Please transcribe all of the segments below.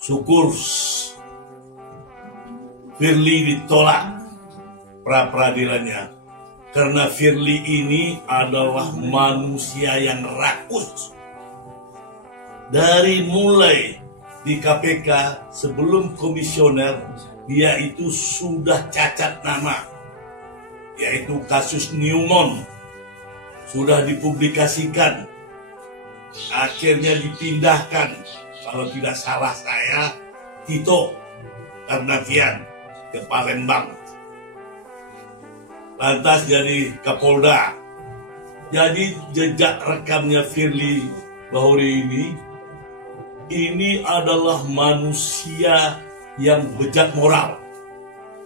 Syukur Firly ditolak pra-peradilannya karena Firly ini adalah manusia yang rakus. Dari mulai di KPK sebelum komisioner, dia itu sudah cacat nama, yaitu kasus Newmont sudah dipublikasikan, akhirnya dipindahkan, kalau tidak salah saya, Tito Karnavian ke Palembang, lantas jadi Kapolda. Jadi jejak rekamnya Firly Bahuri ini adalah manusia yang bejat moral.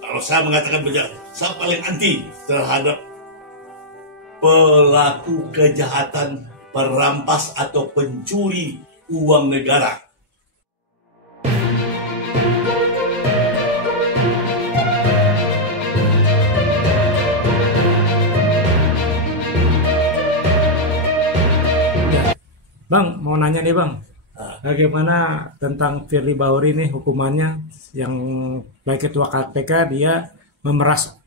Kalau saya mengatakan bejat, saya paling anti terhadap pelaku kejahatan, perampas atau pencuri uang negara. Bang, mau nanya nih Bang, bagaimana tentang Firly Bahuri ini hukumannya yang baik ketua KPK dia memeras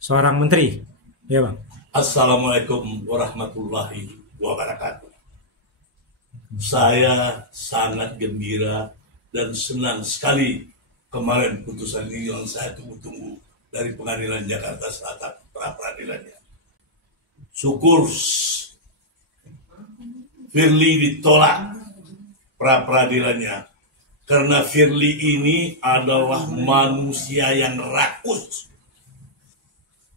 seorang menteri, ya Bang? Assalamualaikum warahmatullahi wabarakatuh. Saya sangat gembira dan senang sekali kemarin putusan ini yang saya tunggu-tunggu dari Pengadilan Jakarta Selatan pra-peradilannya. Syukur Firly ditolak pra-peradilannya karena Firly ini adalah manusia yang rakus.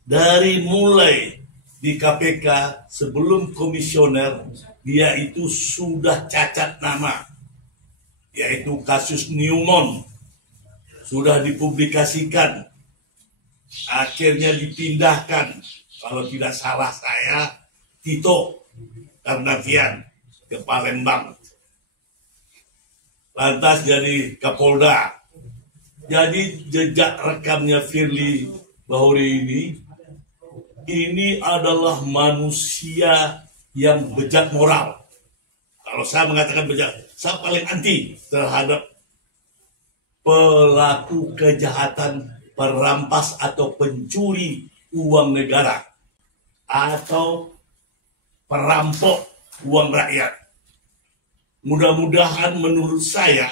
Dari mulai di KPK sebelum komisioner, dia itu sudah cacat nama, yaitu kasus Newmont sudah dipublikasikan, akhirnya dipindahkan, kalau tidak salah saya, Tito Karnavian ke Palembang, lantas jadi Kapolda. Jadi jejak rekamnya Firly Bahuri ini adalah manusia yang bejat moral. Kalau saya mengatakan bejat, saya paling anti terhadap pelaku kejahatan, perampas atau pencuri uang negara atau perampok uang rakyat. Mudah-mudahan menurut saya,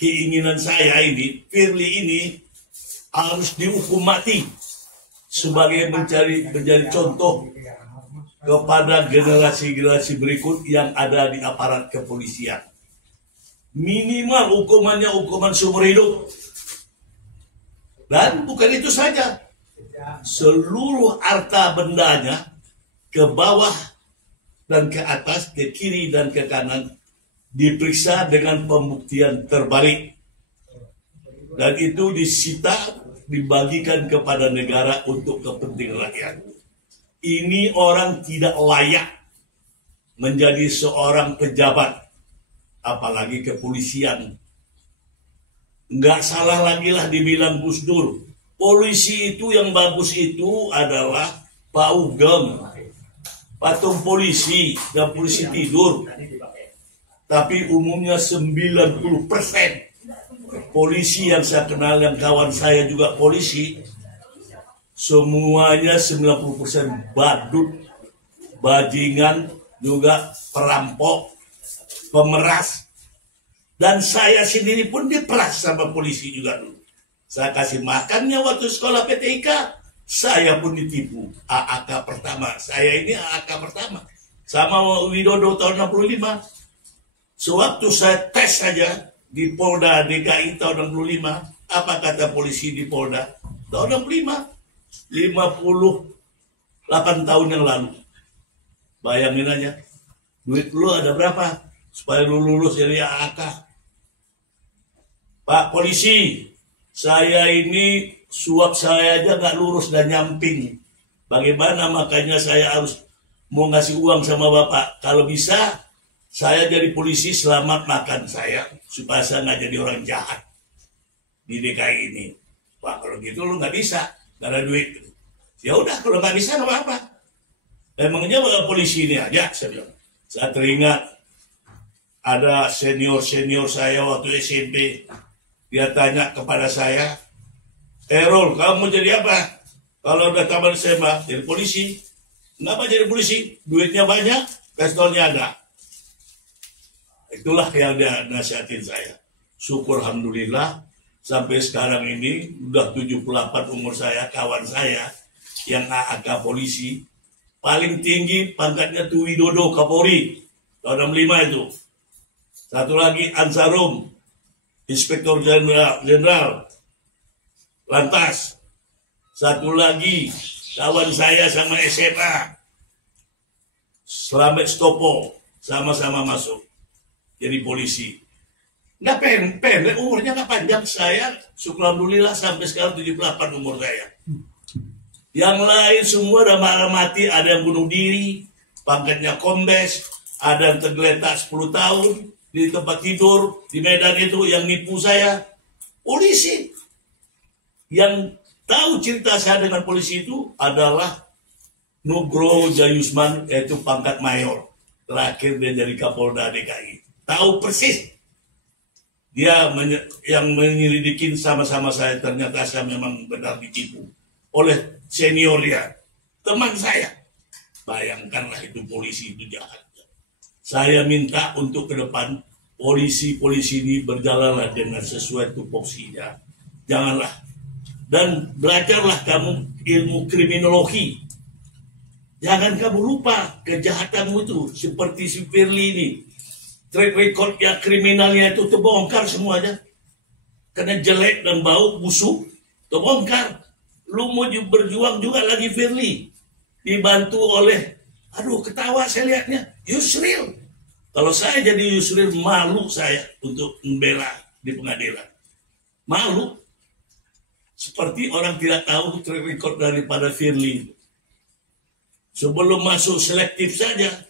keinginan saya ini, Firly ini harus dihukum mati sebagai menjadi contoh kepada generasi-generasi berikut yang ada di aparat kepolisian. Minimal hukumannya hukuman seumur hidup. Dan bukan itu saja, seluruh harta bendanya ke bawah dan ke atas, ke kiri dan ke kanan diperiksa dengan pembuktian terbalik, dan itu disita, dibagikan kepada negara untuk kepentingan rakyat. Ini orang tidak layak menjadi seorang pejabat, apalagi kepolisian. Nggak salah lagi lah dibilang Gus Dur, polisi itu yang bagus itu adalah Pak Ugeng, patung polisi dan polisi tidur. Tapi umumnya 90% polisi yang saya kenal, yang kawan saya juga polisi, semuanya 90% badut, bajingan, juga perampok, pemeras. Dan saya sendiri pun diperas sama polisi juga dulu. Saya kasih makannya waktu sekolah PTIK, saya pun ditipu. AAK pertama, saya ini AAK pertama. Sama Widodo tahun 65. Sewaktu saya tes saja di Polda DKI tahun 65, apa kata polisi di Polda? Tahun 65, 58 tahun yang lalu. Bayangin aja, duit lu ada berapa supaya lu lulus dari AAK? Pak polisi, saya ini suap saya aja gak lurus dan nyamping. Bagaimana makanya saya harus mau ngasih uang sama bapak? Kalau bisa, saya jadi polisi selamat makan saya, supaya saya nggak jadi orang jahat di DKI ini. Wah, kalau gitu lu nggak bisa, nggak ada duit. Ya udah, kalau nggak bisa nggak apa-apa. Emangnya polisi ini aja, saya bilang. Saya teringat ada senior saya waktu SMP, dia tanya kepada saya, Erol, kamu jadi apa? Kalau udah tamat SMA, jadi polisi. Kenapa jadi polisi? Duitnya banyak, pistolnya ada. Itulah yang dia nasihatin saya. Syukur alhamdulillah, sampai sekarang ini, udah 78 umur saya, kawan saya, yang AAK polisi, paling tinggi pangkatnya tuh Widodo Kapolri, tahun 65 itu. Satu lagi Ansarum, Inspektur Jenderal Lantas. Satu lagi kawan saya sama SMA, Slamet Stopo, sama-sama masuk jadi polisi. Nggak pendek, umurnya nggak panjang. Saya syukur alhamdulillah sampai sekarang 78 umur saya. Yang lain semua udah mati, ada yang bunuh diri, pangkatnya kombes, ada yang tergeletak 10 tahun di tempat tidur di Medan itu, yang nipu saya polisi. Yang tahu cerita saya dengan polisi itu adalah Nugroho Jayusman, yaitu pangkat mayor. Terakhir dia jadi Kapolda DKI. Tahu persis. Dia yang menyelidikin sama-sama saya, ternyata saya memang benar ditipu oleh senior dia, teman saya. Bayangkanlah itu polisi itu jahat. Saya minta untuk ke depan polisi-polisi ini berjalanlah dengan sesuai tupoksinya. Janganlah. Dan belajarlah kamu ilmu kriminologi. Jangan kamu lupa kejahatanmu itu. Seperti si Firly ini. Track recordnya kriminalnya itu terbongkar semuanya. Karena jelek dan bau busuk, terbongkar. Lu mau berjuang juga lagi Firly. Dibantu oleh, aduh ketawa saya lihatnya, Yusril. Kalau saya jadi Yusril, malu saya untuk membela di pengadilan. Malu. Seperti orang tidak tahu track record daripada Firly. Sebelum masuk selektif saja,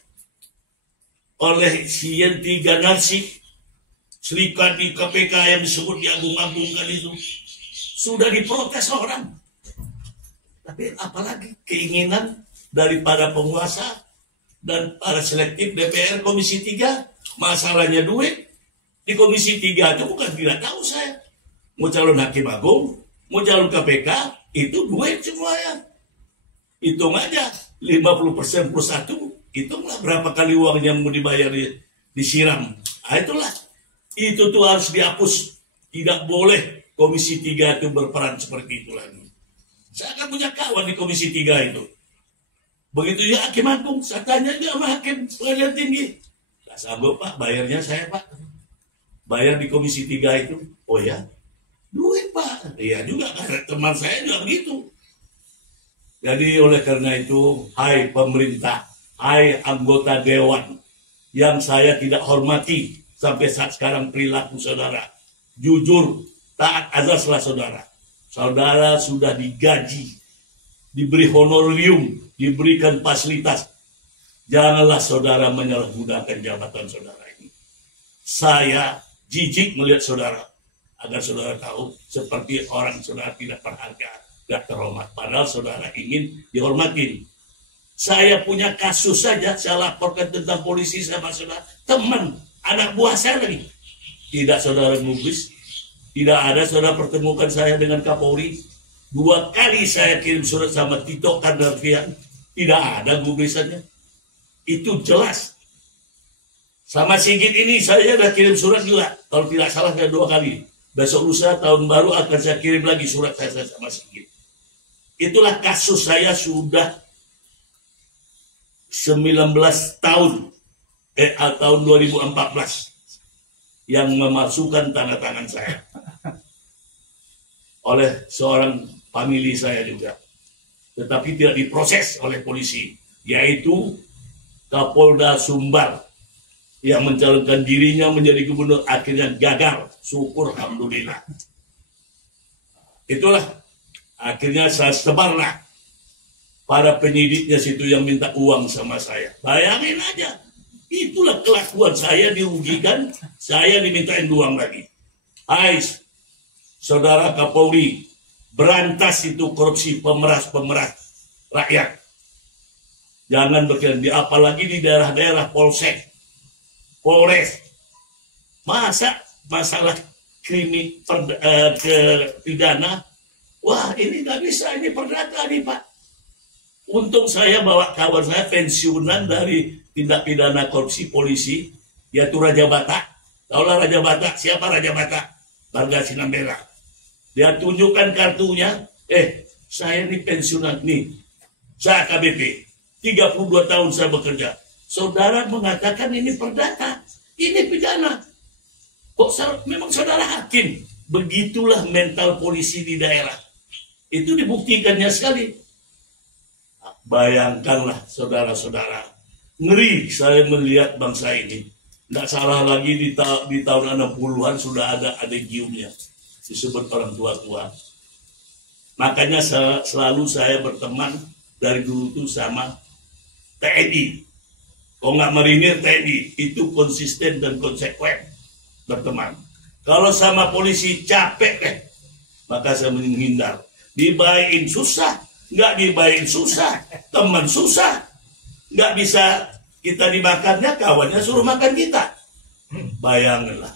oleh si Yenti Ganarsi, serikat di KPK yang disebut diagung-agungkan itu, sudah diprotes orang. Tapi apalagi keinginan daripada penguasa dan para selektif DPR Komisi 3, masalahnya duit. Di Komisi 3 itu bukan tidak tahu saya. Mau calon hakim agung, mau calon KPK, itu duit semuanya. Hitung aja, 50% plus 1, hitunglah berapa kali uang yang mau dibayar disiram. Nah, itulah. Itu tuh harus dihapus. Tidak boleh Komisi 3 itu berperan seperti itu lagi. Saya akan punya kawan di Komisi 3 itu. Begitu ya hakim agung, saya tanya dia sama hakim pengadilan tinggi. Gak sanggup pak, bayarnya saya pak. Bayar di Komisi 3 itu. Oh ya, duit pak. Iya juga, karena teman saya juga begitu. Jadi oleh karena itu, hai pemerintah, hai anggota dewan, yang saya tidak hormati sampai saat sekarang perilaku saudara. Jujur, taat azaslah saudara. Saudara sudah digaji, diberi honorarium, diberikan fasilitas. Janganlah saudara menyalahgunakan jabatan saudara ini. Saya jijik melihat saudara, agar saudara tahu seperti orang saudara tidak berharga, tidak terhormat. Padahal saudara ingin dihormatin. Saya punya kasus saja, saya laporkan tentang polisi sama saudara, teman, anak buah saya lagi. Tidak saudara gubris, tidak ada saudara pertemukan saya dengan Kapolri. 2 kali saya kirim surat sama Tito Karnavian, tidak ada gubrisannya. Itu jelas. Sama Sigit ini saya sudah kirim surat juga. Kalau tidak salah saya 2 kali. Besok lusa tahun baru akan saya kirim lagi surat saya sama Sigit. Itulah kasus saya sudah 19 tahun. Tahun 2014. Yang memasukkan tanda tangan saya. Oleh seorang famili saya juga. Tetapi tidak diproses oleh polisi. Yaitu Kapolda Sumbar. Yang mencalonkan dirinya menjadi gubernur, akhirnya gagal. Syukur alhamdulillah. Itulah. Akhirnya saya sebarlah. Para penyidiknya situ yang minta uang sama saya. Bayangin aja. Itulah kelakuan saya, dirugikan. Saya dimintain uang lagi. Hai, saudara Kapolri, berantas itu korupsi, pemeras rakyat. Jangan berkira, apalagi di daerah-daerah polsek, polres, Masa masalah ke pidana, wah ini nggak bisa, ini perdata nih Pak. Untung saya bawa kawan saya pensiunan dari tindak pidana korupsi polisi, yaitu Raja Batak. Taulah Raja Batak, siapa Raja Batak? Warga Sinambela. Dia tunjukkan kartunya, saya ini pensiunan nih, saya KBP, 32 tahun saya bekerja. Saudara mengatakan ini perdata, ini pidana. Kok memang saudara hakim? Begitulah mental polisi di daerah. Itu dibuktikannya sekali. Bayangkanlah saudara-saudara, ngeri saya melihat bangsa ini. Nggak salah lagi di tahun 60-an sudah ada adegiumnya, disebut orang tua-tua. Makanya selalu saya berteman dari dulu tuh sama TNI. Kalau nggak marinir TNI, itu konsisten dan konsekuen berteman. Kalau sama polisi capek deh, maka saya menghindar. Dibayain susah, nggak dibayain susah, teman susah, nggak bisa kita dimakannya, kawannya suruh makan kita. Bayanginlah.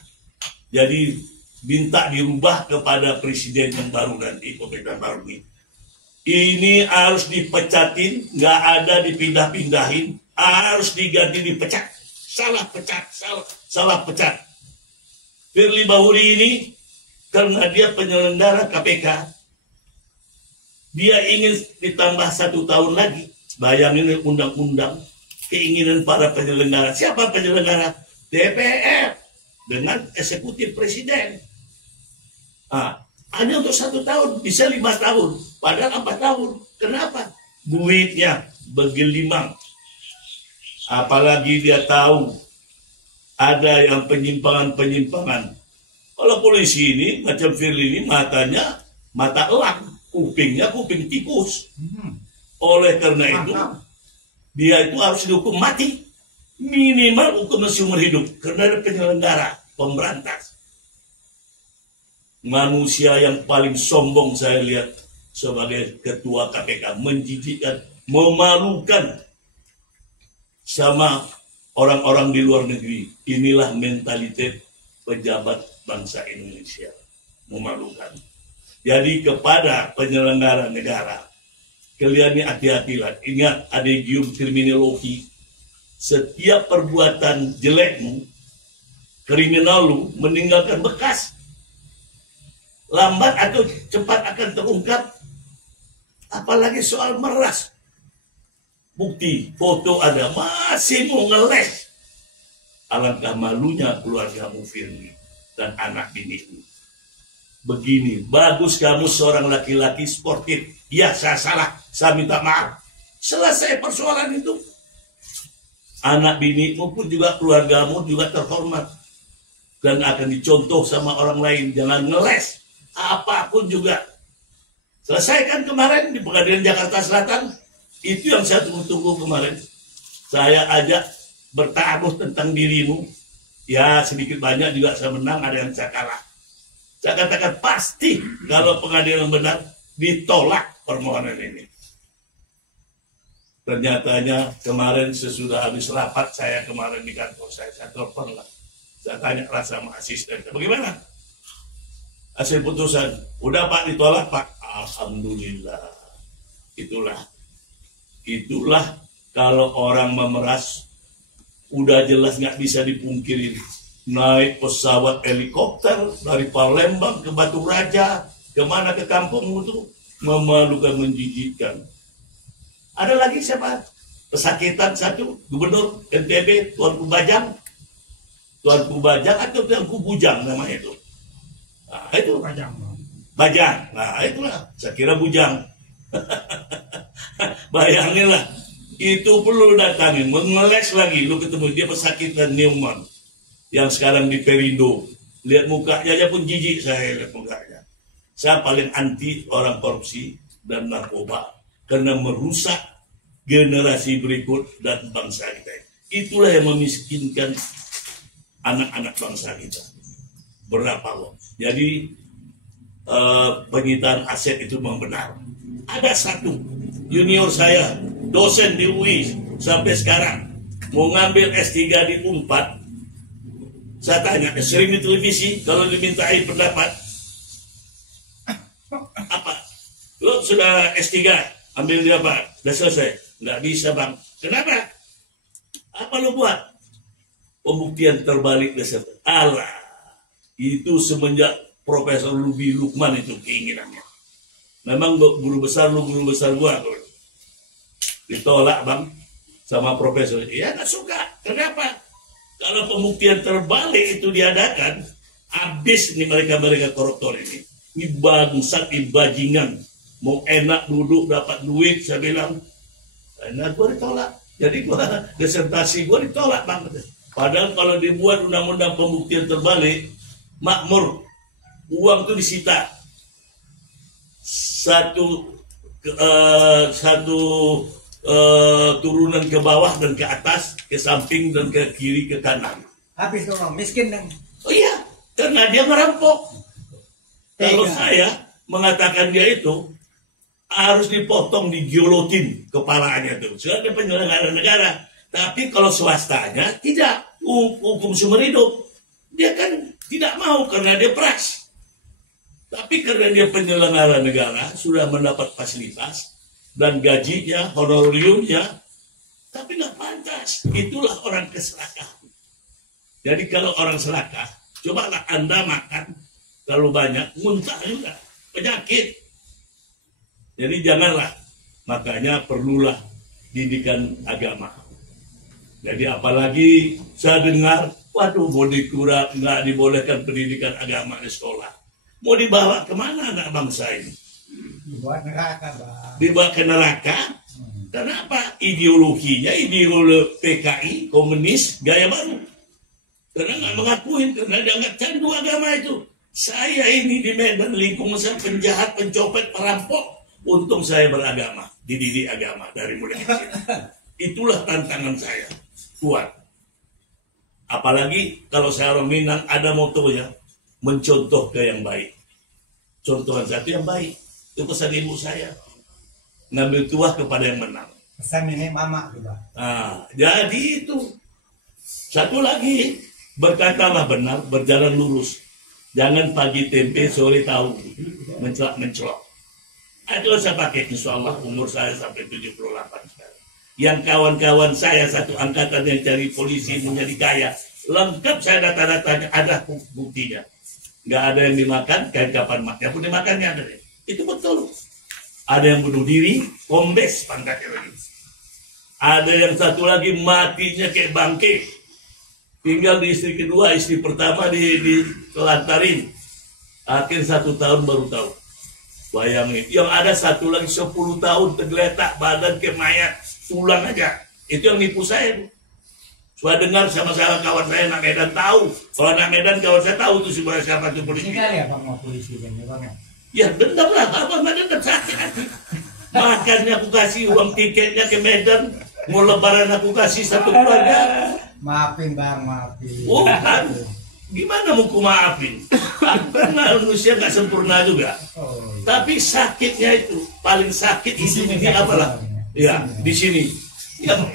Jadi minta dirubah kepada presiden yang baru nanti, pemerintahan baru ini. Ini harus dipecatin, nggak ada dipindah-pindahin, harus diganti, dipecat. Salah pecat, salah pecat. Firly Bahuri ini karena dia penyelenggara KPK, dia ingin ditambah 1 tahun lagi. Bayangin undang-undang, keinginan para penyelenggara. Siapa penyelenggara? DPR dengan eksekutif presiden. Hanya untuk 1 tahun, bisa 5 tahun, padahal 4 tahun. Kenapa? Duitnya bergelimang. Apalagi dia tahu ada yang penyimpangan-penyimpangan. Kalau polisi ini, macam Firly ini, matanya mata elang, kupingnya kuping tikus. Oleh karena itu, dia itu harus dihukum mati. Minimal hukuman seumur hidup. Karena ada penyelenggara, pemberantas. Manusia yang paling sombong saya lihat sebagai ketua KPK. Menjijikkan, memalukan sama orang-orang di luar negeri. Inilah mentalitas pejabat bangsa Indonesia. Memalukan. Jadi kepada penyelenggara negara, kalian ini hati-hatilah. Ingat adegium kriminologi. Setiap perbuatan jelekmu, kriminal lu, meninggalkan bekas. Lambat atau cepat akan terungkap. Apalagi soal meras. Bukti, foto ada, masih mau ngeles. Alangkah malunya keluargamu Firly dan anak binimu. Begini, bagus kamu seorang laki-laki sportif. Ya, saya salah, saya minta maaf. Selesai persoalan itu. Anak binimu pun juga, keluargamu juga terhormat. Dan akan dicontoh sama orang lain. Jangan ngeles, apapun juga. Selesaikan kemarin di Pengadilan Jakarta Selatan. Itu yang saya tunggu-tunggu kemarin. Saya ajak bertaruh tentang dirimu. Ya, sedikit banyak juga saya menang, ada yang saya kalah. Saya katakan pasti kalau pengadilan benar ditolak permohonan ini. Ternyatanya kemarin sesudah habis rapat saya kemarin di kantor saya telepon lah. Saya tanya sama asisten, bagaimana hasil putusan? Udah Pak, ditolak Pak. Alhamdulillah. Itulah kalau orang memeras udah jelas nggak bisa dipungkirin. Naik pesawat helikopter dari Palembang ke Batu Raja, kemana ke kampung itu, memalukan, menjijikkan. Ada lagi siapa? Pesakitan satu, Gubernur NTB, Tuanku Bajang. Tuanku Bajang atau Tuanku Bujang namanya itu. Nah, itu Bajang. Nah, itulah. Saya kira Bujang. Bayanginlah. Itu perlu datangin. Mengeles lagi. Lu ketemu dia pesakitan pneumonia. Yang sekarang di Perindo. Lihat mukanya aja pun jijik saya lihat mukanya. Saya paling anti orang korupsi dan narkoba. Karena merusak generasi berikut dan bangsa kita. Itulah yang memiskinkan anak-anak bangsa kita. Berapa loh. Jadi penyitaan aset itu memang benar. Ada satu junior saya, dosen di UI sampai sekarang, mau ngambil S3 di UNPAD. Saya tanya, sering di televisi kalau dimintai pendapat apa? Lo sudah S3, ambil dia apa? Udah selesai? Nggak bisa bang. Kenapa? Apa lo buat? Pembuktian terbalik dasar. Allah, itu semenjak Profesor Lubi Lukman itu keinginannya. Memang guru besar gua ditolak bang sama profesor. Ya nggak suka. Kenapa? Kalau pembuktian terbalik itu diadakan, habis nih mereka koruptor ini. Ini bangsat, ini bajingan. Mau enak duduk dapat duit, saya bilang. Nah, gue ditolak. Jadi disertasi gue ditolak bang. Padahal kalau dibuat undang-undang pembuktian terbalik, makmur, uang itu disita. Satu turunan ke bawah dan ke atas, ke samping dan ke kiri, ke kanan. Habis dong, miskin dong. Oh iya, karena dia merampok. Kalau saya mengatakan dia itu harus dipotong, digiolotin kepalanya tuh. Sudah ada penyelenggara negara. Tapi kalau swastanya tidak, hukum sumber hidup. Dia kan tidak mau karena dia peras. Tapi karena dia penyelenggara negara, sudah mendapat fasilitas dan gajinya, honorariumnya, tapi nggak pantas. Itulah orang keserakah. Jadi kalau orang serakah, cobalah Anda makan terlalu banyak, muntah juga, penyakit. Jadi janganlah, makanya perlulah didikan agama. Jadi apalagi saya dengar, waduh mau dikurang, nggak dibolehkan pendidikan agama di sekolah. Mau dibawa kemana anak bangsa ini? Dibawa neraka, Bang. Dibawa ke neraka? Kenapa? Ideologinya, ideologi PKI, komunis, gaya baru. Karena nggak mengakuin, karena dia nggak candu agama itu. Saya ini di Medan, lingkungan saya penjahat, pencopet, perampok. Untung saya beragama, dididik agama dari mulai kecil. Itulah tantangan saya, kuat. Apalagi kalau saya orang Minang, ada motonya, mencontoh ke yang baik. Contohan satu yang baik, itu pesan ibu saya. Ngambil tuah kepada yang menang. Pesan nenek mama juga. Nah, jadi itu. Satu lagi, berkatalah benar, berjalan lurus. Jangan pagi tempe, sore tahu. Mencelak-mencelok. Itu saya pakai, insya Allah umur saya sampai 78 sekarang. Yang kawan-kawan saya satu angkatan yang cari polisi menjadi kaya, lengkap saya data-datanya, ada buktinya. Nggak ada yang dimakan, kayak kapan maknya pun dimakannya ada. Itu betul. Ada yang bunuh diri, kombes pangkatnya lagi. Ada yang satu lagi matinya kayak bangke. Tinggal di istri kedua, istri pertama ditelantarin. Akhir 1 tahun baru tahu. Bayangin, yang ada satu lagi 10 tahun tergeletak badan ke mayat, tulang aja. Itu yang nipu saya. Saya dengar sama-sama kawan saya anak Medan tahu. Kalau anak Medan kawan saya tahu tuh siapa tuh polisi. Ini kali ya Bang mau polisi kan ya Bang ya? Ya dendam lah, apa Medan sakit hati. Makanya aku kasih uang tiketnya ke Medan. Mau lebaran aku kasih satu keluarga. Maafin Bang, maafin. Oh kan, gimana mau ku maafin? Aku kan manusia nggak sempurna juga. Oh, iya. Tapi sakitnya itu paling sakit di sini apalah? Ya di sini.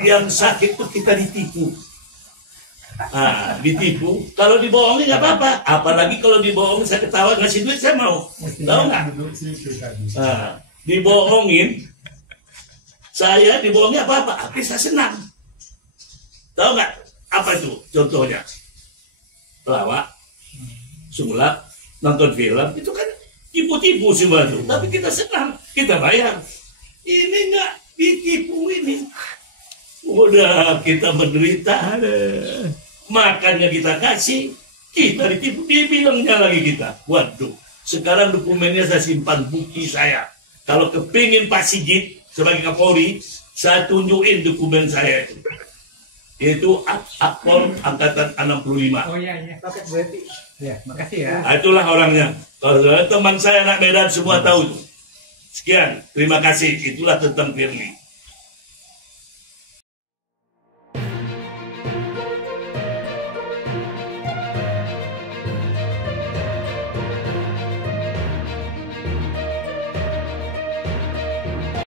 Yang sakit tuh kita ditipu. Nah, ditipu. Kalau dibohongin nggak apa-apa. Apalagi kalau dibohongin saya ketawa ngasih duit saya mau. Tahu nggak? Nah, dibohongin. Saya dibohongin apa-apa. Tapi saya senang. Tahu nggak? Apa itu contohnya? Pelawak, sulap, nonton film, itu kan tipu-tipu semua itu. Tapi kita senang, kita bayar. Ini nggak ditipu ini. Udah kita menderita, makannya kita kasih, kita ditipu, dibilangnya lagi kita. Waduh, sekarang dokumennya saya simpan, bukti saya. Kalau kepingin Pak Sigit sebagai Kapolri, saya tunjukin dokumen saya itu. Itu Akpol Angkatan 65. Oh iya, paket berarti. Ya, makasih ya. Nah, itulah orangnya. Kalau teman saya anak Medan semua tahu itu. Sekian, terima kasih. Itulah tentang Firly.